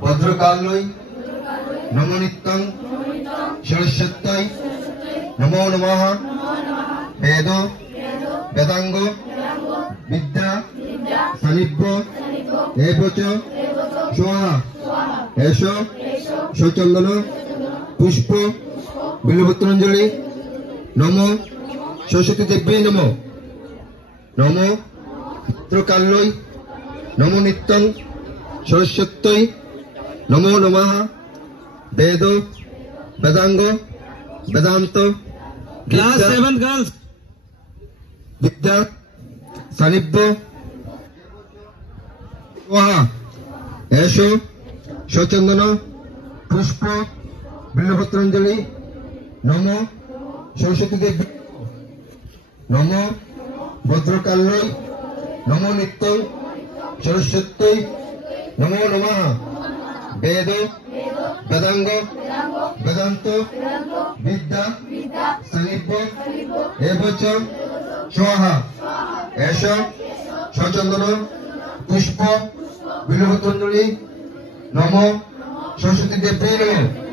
ভদ্রকাল্যই নমো নিত্যং সরস্বত্যৈ নমো নমঃ বেদ বেদাঙ্গ বিদ্যা সানিধ্য এবচ স্বাহা এষ সচন্দন পুষ্প বিল্বপত্রাঞ্জলি নমো সরস্বতী দেব্যৈ নমো নমো ভদ্রকাল্যই নমো নিত্যং সরস্বত্যৈ নমো নমঃ বেদ বেদাঙ্গ বেদান্ত Class 7 girls. বিদ্যা সানিধ্য স্বাহা এষ সচন্দন পুষ্প বিল্বপত্রাঞ্জলি নমো সরস্বতী দেবী নমো ভদ্রকাল্যই নমো নিত্যং সরস্বত্যৈ নমো নমঃ বেদ বেদাঙ্গ বেদান্ত বিদ্যা সানিধ্য এবচ স্বাহা এষ সচন্দন পুষ্প বিল্বপত্রাঞ্জলি নমো সরস্বতী দেব্যৈ নমঃ।